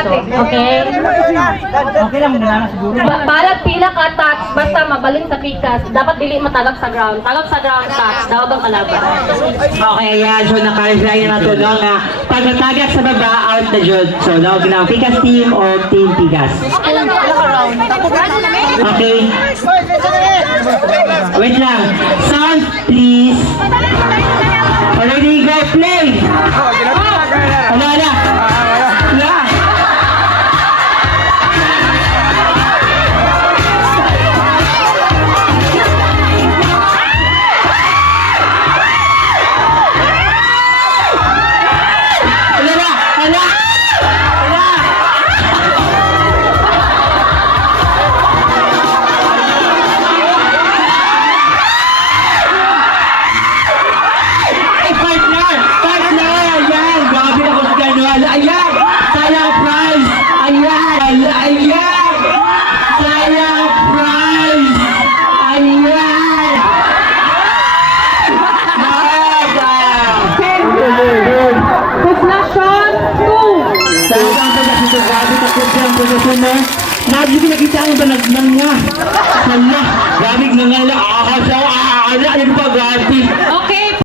ate. Okay? Okay lang, nilala siguro. Balag pila ka touch, basta mabalin sa pikas, dapat dili matagak sa ground. Tagak sa ground touch, daw bang kalaban. Okay, ayan. So, nakaresign na natulong na pagkatagak sa baba, out na jud. So, daw ginang Pikas team o Team Pikas. Okay. Wait lang. Sound, please. Already go, play! Wala, wala. Wala. Wala na! Wala! Wala! Ay, partner! Partner! Ayan! Grabe na kung gano'n! Ayan! Sayang prize! Ayan! Ayan! Sayang prize! Ayan! Conclusion 2. Talagang pagkakita, grabe ka po siya ang posisyon mo. Lagi pinakita ang banagnan niya. Hala, grabe nga nga, akakasa, ano pa, grabe. Okay,